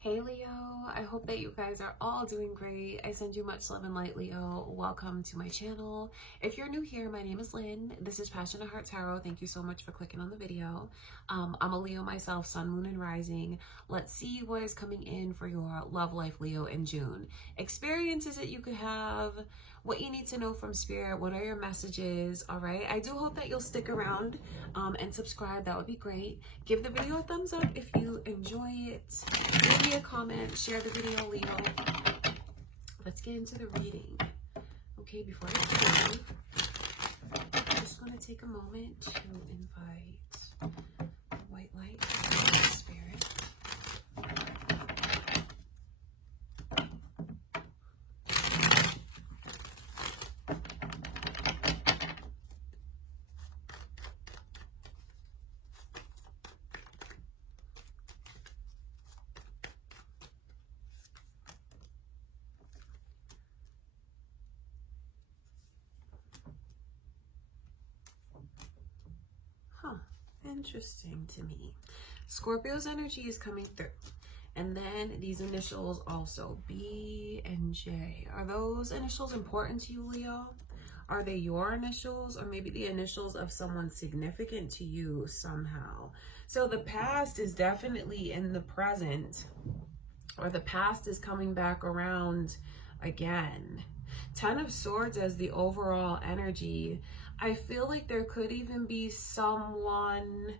Hey Leo, I hope that you guys are all doing great. I send you much love and light, Leo. Welcome to my channel. If you're new here, my name is Lynn. This is Passionate Heart Tarot. Thank you so much for clicking on the video. I'm a Leo myself, Sun, Moon, and Rising. Let's see what is coming in for your love life, Leo, in June. Experiences that you could have, what you need to know from Spirit, what are your messages, all right? I do hope that you'll stick around and subscribe. That would be great. Give the video a thumbs up if you enjoy it. Leave me a comment, share the video, Leo. Let's get into the reading. Okay, before I begin, I just want to take a moment to invite white light from Spirit. Interesting to me. Scorpio's energy is coming through. And then these initials also, B and J. Are those initials important to you, Leo? Are they your initials, or maybe the initials of someone significant to you somehow? So the past is definitely in the present, or the past is coming back around again. 10 of Swords as the overall energy. I feel like there could even be someone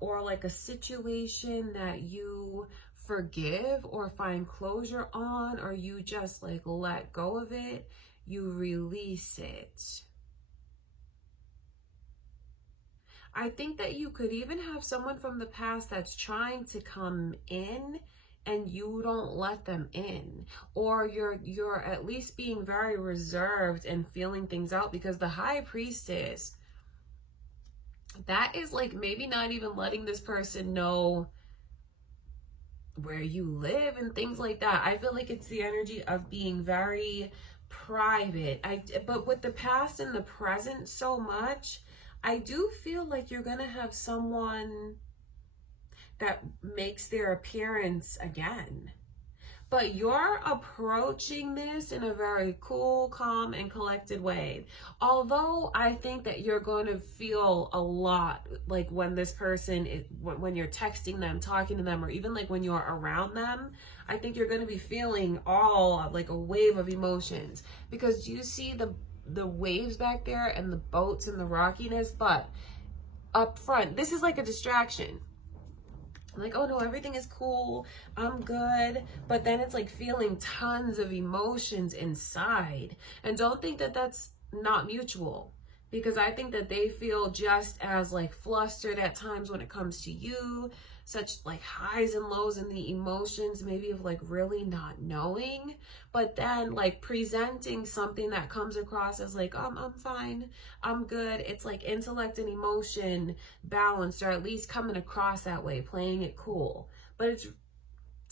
or like a situation that you forgive or find closure on, or you just like let go of it, you release it. I think that you could even have someone from the past that's trying to come in and you don't let them in, or you're at least being very reserved and feeling things out, because the High Priestess, that is like maybe not even letting this person know where you live and things like that. I feel like it's the energy of being very private. But with the past and the present so much, I do feel like you're gonna have someone that makes their appearance again. But you're approaching this in a very cool, calm, and collected way. Although I think that you're going to feel a lot like when this person is, when you're texting them, talking to them, or even like when you're around them, I think you're going to be feeling all like a wave of emotions. Because you see the waves back there and the boats and the rockiness, but up front, this is like a distraction. Like, oh no, everything is cool, I'm good. But then it's like feeling tons of emotions inside. And don't think that that's not mutual, because I think that they feel just as like flustered at times when it comes to you, such like highs and lows in the emotions, maybe of like really not knowing, but then like presenting something that comes across as like, I'm fine, I'm good. It's like intellect and emotion balanced, or at least coming across that way, playing it cool. But it's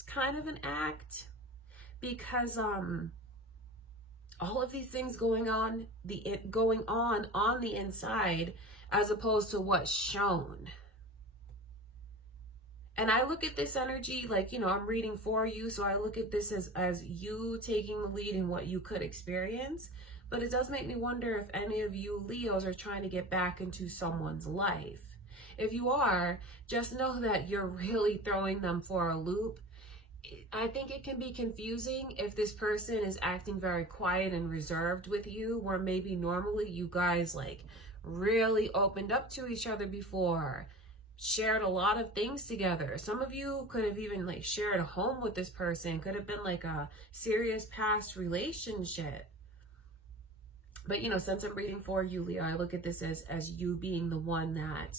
kind of an act, because all of these things going on the inside, as opposed to what's shown. And I look at this energy like, you know, I'm reading for you, so I look at this as you taking the lead in what you could experience. But it does make me wonder if any of you Leos are trying to get back into someone's life. If you are, just know that you're really throwing them for a loop. I think it can be confusing if this person is acting very quiet and reserved with you, where maybe normally you guys like really opened up to each other before, shared a lot of things together. Some of you could have even like shared a home with this person, could have been like a serious past relationship. But you know, since I'm reading for you, Leo, I look at this as you being the one that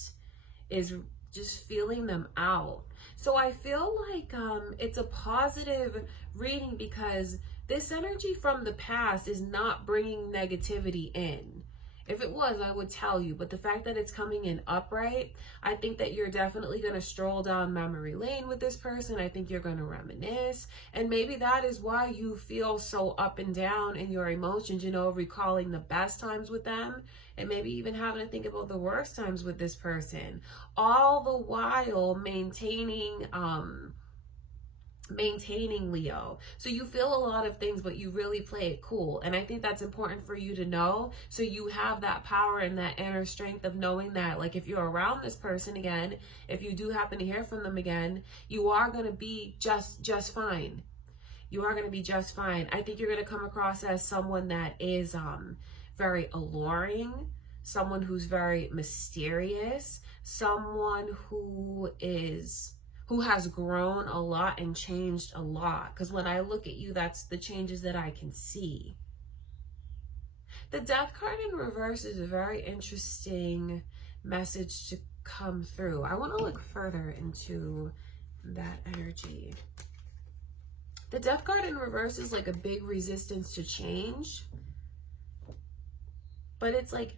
is just feeling them out. So I feel like it's a positive reading, because this energy from the past is not bringing negativity in. If it was, I would tell you, but the fact that it's coming in upright, I think that you're definitely going to stroll down memory lane with this person. I think you're going to reminisce, and maybe that is why you feel so up and down in your emotions, you know, recalling the best times with them, and maybe even having to think about the worst times with this person, all the while maintaining maintaining, Leo. So you feel a lot of things, but you really play it cool. And I think that's important for you to know. So you have that power and that inner strength of knowing that, like, if you're around this person again, if you do happen to hear from them again, you are going to be just fine. You are going to be just fine. I think you're going to come across as someone that is very alluring, someone who's very mysterious, someone who has grown a lot and changed a lot. Because when I look at you, that's the changes that I can see. The Death card in reverse is a very interesting message to come through. I want to look further into that energy. The Death card in reverse is like a big resistance to change. But it's like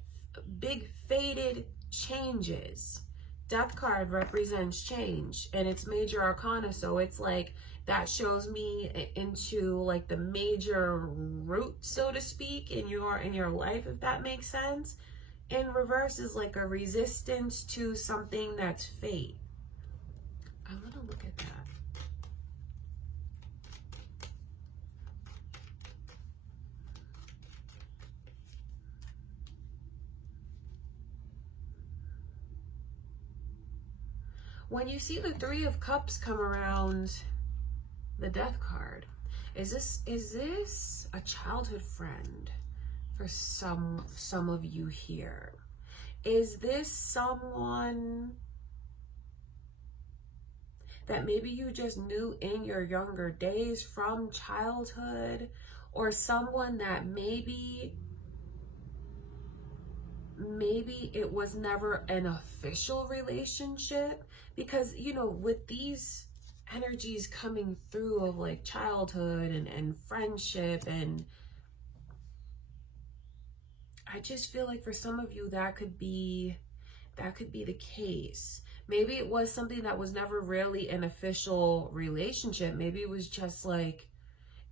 big faded changes. Death card represents change, and it's major arcana, so it's like that shows me into like the major root, so to speak, in your life, if that makes sense. In reverse is like a resistance to something that's fate. I want to look at that. When you see the Three of Cups come around the Death card, is this a childhood friend for some of you here? Is this someone that maybe you just knew in your younger days from childhood, or someone that maybe it was never an official relationship? Because, you know, with these energies coming through of like childhood and friendship, and I just feel like for some of you that could be the case. Maybe it was something that was never really an official relationship. Maybe it was just like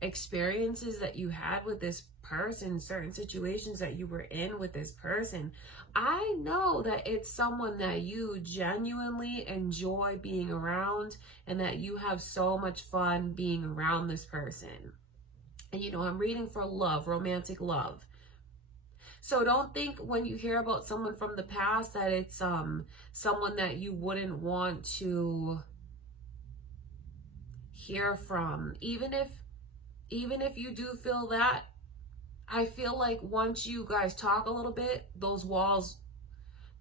experiences that you had with this person, certain situations that you were in with this person. I know that it's someone that you genuinely enjoy being around, and that you have so much fun being around this person. And you know, I'm reading for love, romantic love. So don't think when you hear about someone from the past that it's someone that you wouldn't want to hear from. Even if you do feel that, I feel like once you guys talk a little bit, those walls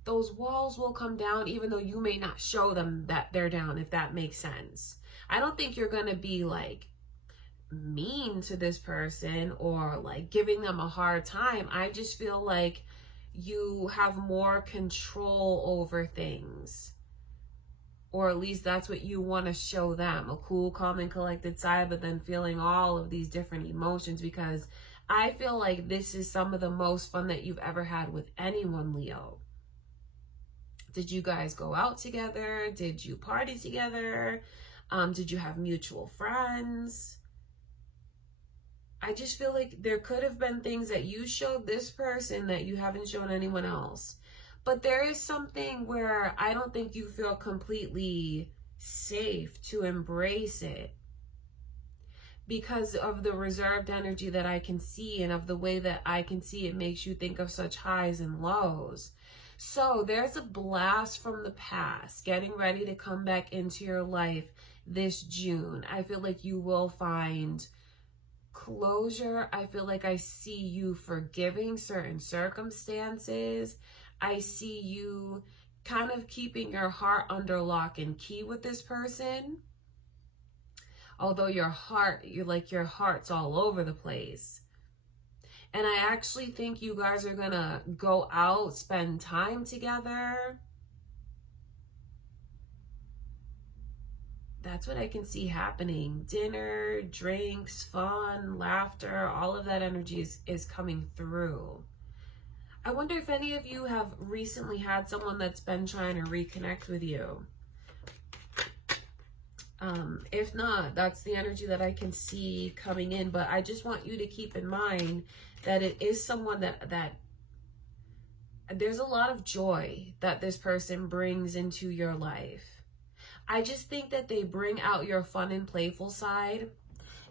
will come down, even though you may not show them that they're down, if that makes sense. I don't think you're going to be like mean to this person or like giving them a hard time. I just feel like you have more control over things, or at least that's what you want to show them, a cool, calm, and collected side, but then feeling all of these different emotions, because I feel like this is some of the most fun that you've ever had with anyone, Leo. Did you guys go out together? Did you party together? Did you have mutual friends? I just feel like there could have been things that you showed this person that you haven't shown anyone else. But there is something where I don't think you feel completely safe to embrace it, because of the reserved energy that I can see, and of the way that I can see it makes you think of such highs and lows. So there's a blast from the past getting ready to come back into your life this June. I feel like you will find closure. I feel like I see you forgiving certain circumstances. I see you kind of keeping your heart under lock and key with this person. Although your heart's all over the place. And I actually think you guys are gonna go out, spend time together. That's what I can see happening. Dinner, drinks, fun, laughter, all of that energy is coming through. I wonder if any of you have recently had someone that's been trying to reconnect with you. If not, that's the energy that I can see coming in. But I just want you to keep in mind that it is someone that there's a lot of joy that this person brings into your life. I just think that they bring out your fun and playful side.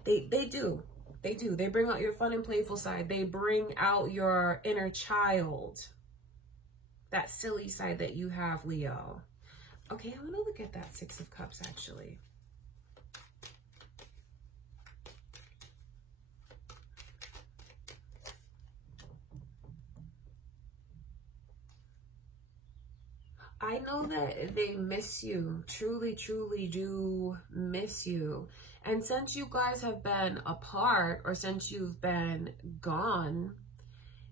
They do. They do. They bring out your fun and playful side. They bring out your inner child. That silly side that you have, Leo. Okay, I want to look at that Six of Cups, actually. I know that they miss you, truly, truly do miss you. And since you guys have been apart, or since you've been gone,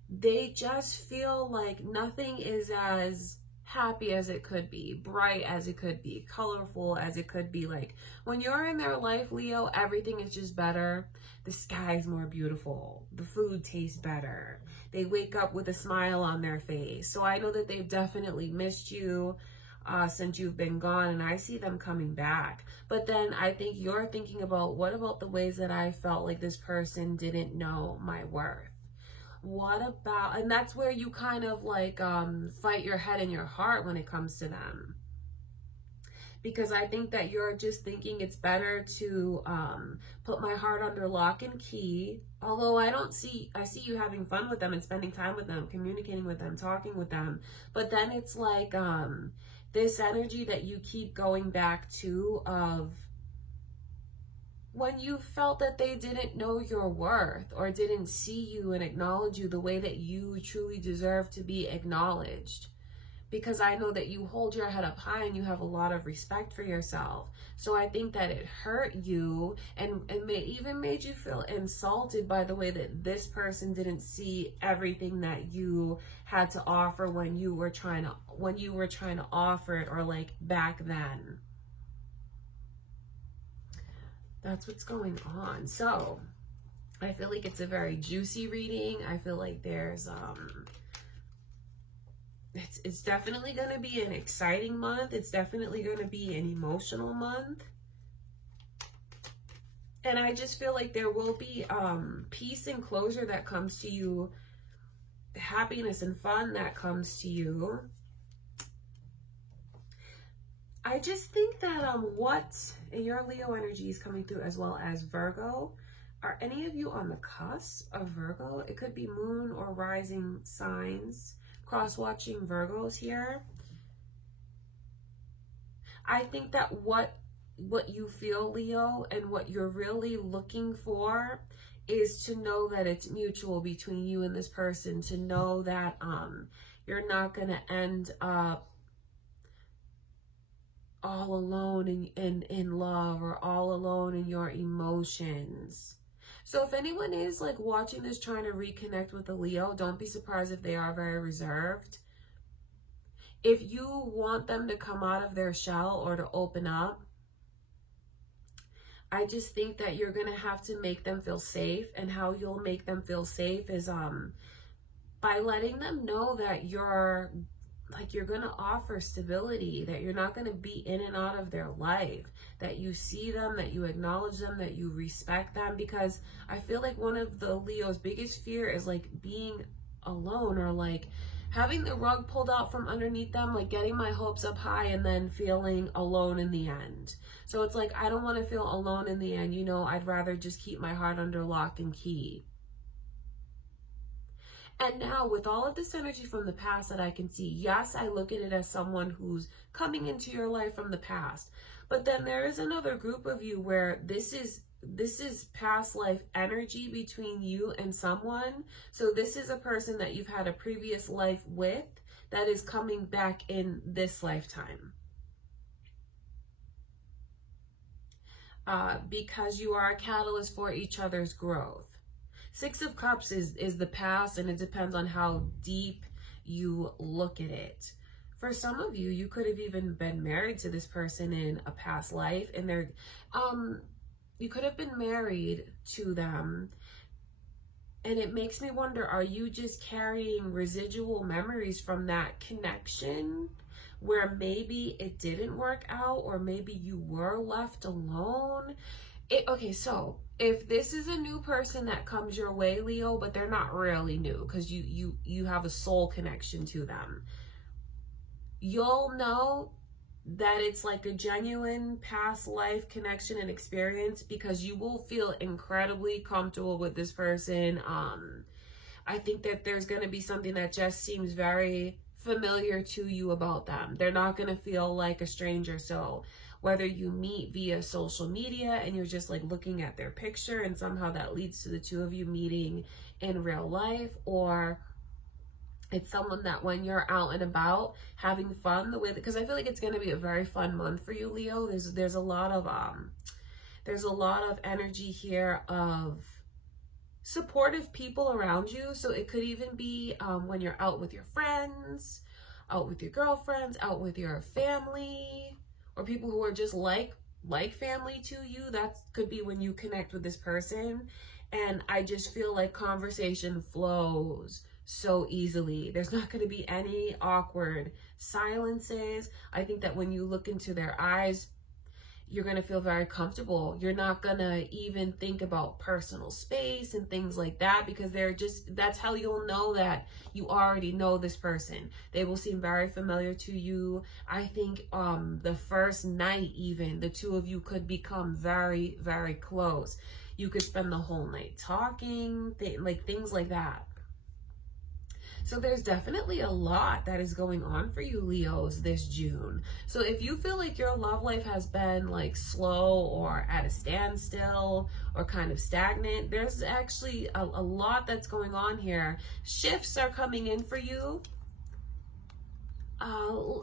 they just feel like nothing is as happy as it could be, bright as it could be, colorful as it could be. Like when you're in their life, Leo, everything is just better. The sky's more beautiful. The food tastes better. They wake up with a smile on their face. So I know that they've definitely missed you since you've been gone, and I see them coming back. But then I think you're thinking about, what about the ways that I felt like this person didn't know my worth? What about, and that's where you kind of like fight your head and your heart when it comes to them. Because I think that you're just thinking it's better to put my heart under lock and key. Although I see you having fun with them and spending time with them, communicating with them, talking with them. But then it's like this energy that you keep going back to of when you felt that they didn't know your worth or didn't see you and acknowledge you the way that you truly deserve to be acknowledged. Because I know that you hold your head up high and you have a lot of respect for yourself. So I think that it hurt you and even made you feel insulted by the way that this person didn't see everything that you had to offer when you were trying to offer it, or like back then. That's what's going on. So I feel like it's a very juicy reading. I feel like there's it's definitely going to be an exciting month. It's definitely going to be an emotional month. And I just feel like there will be peace and closure that comes to you, happiness and fun that comes to you. I just think that your Leo energy is coming through, as well as Virgo. Are any of you on the cusp of Virgo? It could be moon or rising signs. Cross-watching Virgos here. I think that what you feel, Leo, and what you're really looking for is to know that it's mutual between you and this person, to know that you're not going to end up all alone in love, or all alone in your emotions. So if anyone is like watching this trying to reconnect with a Leo, don't be surprised if they are very reserved. If you want them to come out of their shell or to open up, I just think that you're going to have to make them feel safe. And how you'll make them feel safe is by letting them know that you're going to offer stability, that you're not going to be in and out of their life, that you see them, that you acknowledge them, that you respect them. Because I feel like one of the Leo's biggest fear is like being alone, or like having the rug pulled out from underneath them, like getting my hopes up high and then feeling alone in the end. So it's like, I don't want to feel alone in the end. You know, I'd rather just keep my heart under lock and key. And now with all of this energy from the past that I can see, yes, I look at it as someone who's coming into your life from the past. But then there is another group of you where this is past life energy between you and someone. So this is a person that you've had a previous life with that is coming back in this lifetime. Because you are a catalyst for each other's growth. Six of Cups is the past, and it depends on how deep you look at it. For some of you, you could have even been married to this person in a past life, and you could have been married to them. And it makes me wonder, are you just carrying residual memories from that connection where maybe it didn't work out, or maybe you were left alone? Okay, so if this is a new person that comes your way, Leo, but they're not really new because you have a soul connection to them, you'll know that it's like a genuine past life connection and experience, because you will feel incredibly comfortable with this person. I think that there's going to be something that just seems very familiar to you about them. They're not going to feel like a stranger. So whether you meet via social media and you're just like looking at their picture and somehow that leads to the two of you meeting in real life, or it's someone that when you're out and about having fun, the way that, because I feel like it's going to be a very fun month for you, Leo. There's a lot of energy here of supportive people around you. So it could even be when you're out with your friends, out with your girlfriends, out with your family, or people who are just like family to you. That could be when you connect with this person. And I just feel like conversation flows so easily. There's not going to be any awkward silences. I think that when you look into their eyes, you're going to feel very comfortable. You're not going to even think about personal space and things like that, because that's how you'll know that you already know this person. They will seem very familiar to you. I think the first night even, the two of you could become very, very close. You could spend the whole night talking, things like that. So there's definitely a lot that is going on for you, Leos, this June. So if you feel like your love life has been like slow or at a standstill or kind of stagnant, there's actually a lot that's going on here. Shifts are coming in for you.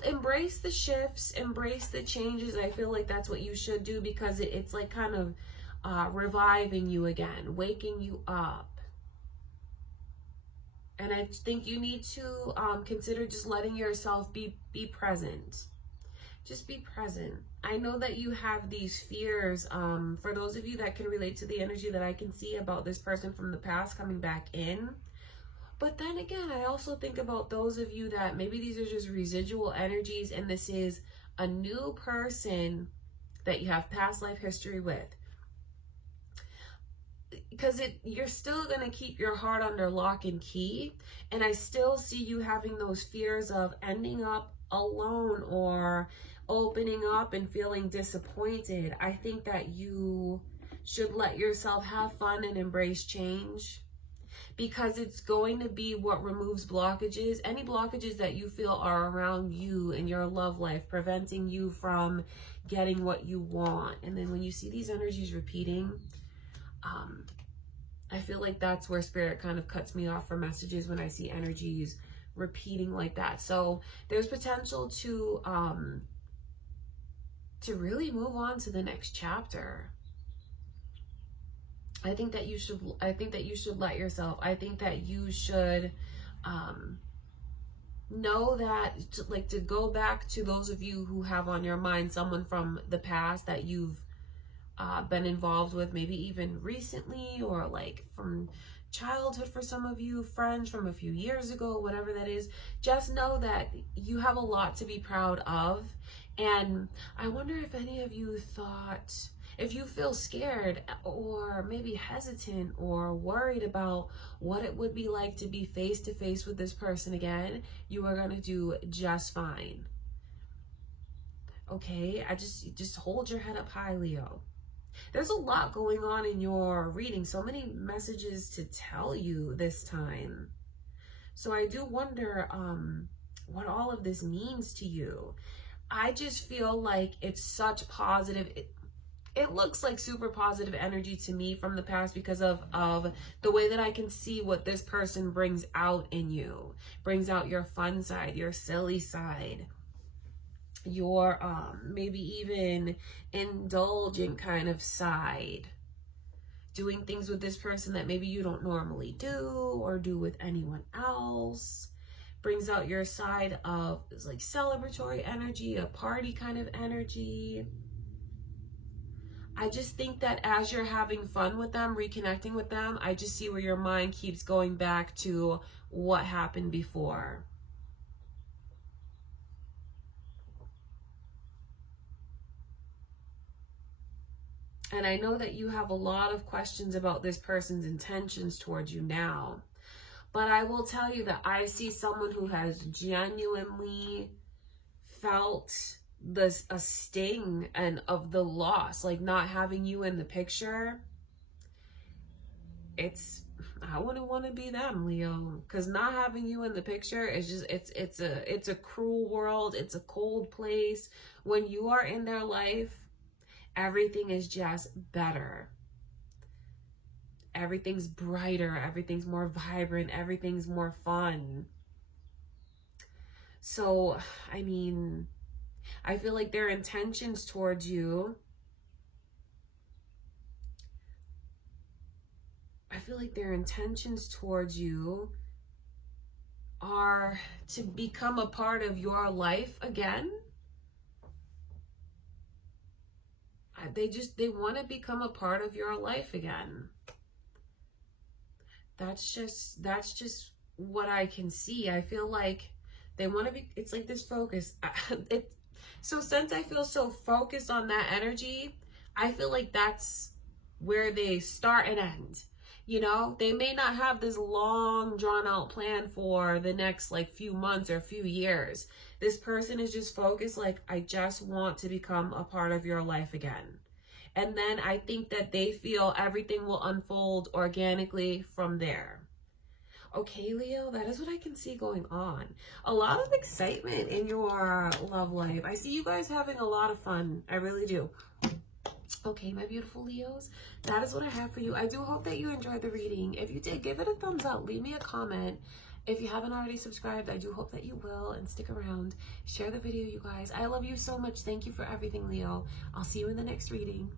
Embrace the shifts, embrace the changes. I feel like that's what you should do, because it's like kind of reviving you again, waking you up. And I think you need to consider just letting yourself be present. Just be present. I know that you have these fears. For those of you that can relate to the energy that I can see about this person from the past coming back in. But then again, I also think about those of you that maybe these are just residual energies and this is a new person that you have past life history with. Because you're still going to keep your heart under lock and key. And I still see you having those fears of ending up alone or opening up and feeling disappointed. I think that you should let yourself have fun and embrace change, because it's going to be what removes blockages. Any blockages that you feel are around you in your love life, preventing you from getting what you want. And then when you see these energies repeating, I feel like that's where spirit kind of cuts me off for messages when I see energies repeating like that. So there's potential to really move on to the next chapter. I think that you should let yourself, I think that you should know that, to go back to those of you who have on your mind someone from the past that you've been involved with, maybe even recently, or like from childhood for some of you, friends from a few years ago, whatever that is. Just know that you have a lot to be proud of. And I wonder if any of you thought, if you feel scared or maybe hesitant or worried about what it would be like to be face to face with this person again, you are going to do just fine. Okay, just hold your head up high, Leo. There's a lot going on in your reading, so many messages to tell you this time. So I do wonder what all of this means to you. I just feel like it's such positive, it looks like super positive energy to me from the past, because of the way that I can see what this person brings out in you. Brings out your fun side, your silly side, your maybe even indulgent kind of side, doing things with this person that maybe you don't normally do or do with anyone else. Brings out your side of like celebratory energy, a party kind of energy. I just think that as you're having fun with them, reconnecting with them, I just see where your mind keeps going back to what happened before. And I know that you have a lot of questions about this person's intentions towards you now. But I will tell you that I see someone who has genuinely felt a sting and of the loss, like not having you in the picture. I wouldn't want to be them, Leo, because not having you in the picture is just, it's a cruel world. It's a cold place. When you are in their life, everything is just better. Everything's brighter, everything's more vibrant, everything's more fun. So, I mean, I feel like their intentions towards you, are to become a part of your life again. They want to become a part of your life again. That's just what I can see. I feel like they want to be, it's like this focus. So since I feel so focused on that energy, I feel like that's where they start and end. You know, they may not have this long drawn out plan for the next like few months or few years. This person is just focused like, I just want to become a part of your life again. And then I think that they feel everything will unfold organically from there. Okay, Leo, that is what I can see going on. A lot of excitement in your love life. I see you guys having a lot of fun. I really do. Okay, my beautiful Leos, that is what I have for you. I do hope that you enjoyed the reading. If you did, give it a thumbs up. Leave me a comment. If you haven't already subscribed, I do hope that you will, and stick around. Share the video, you guys. I love you so much. Thank you for everything, Leo. I'll see you in the next reading.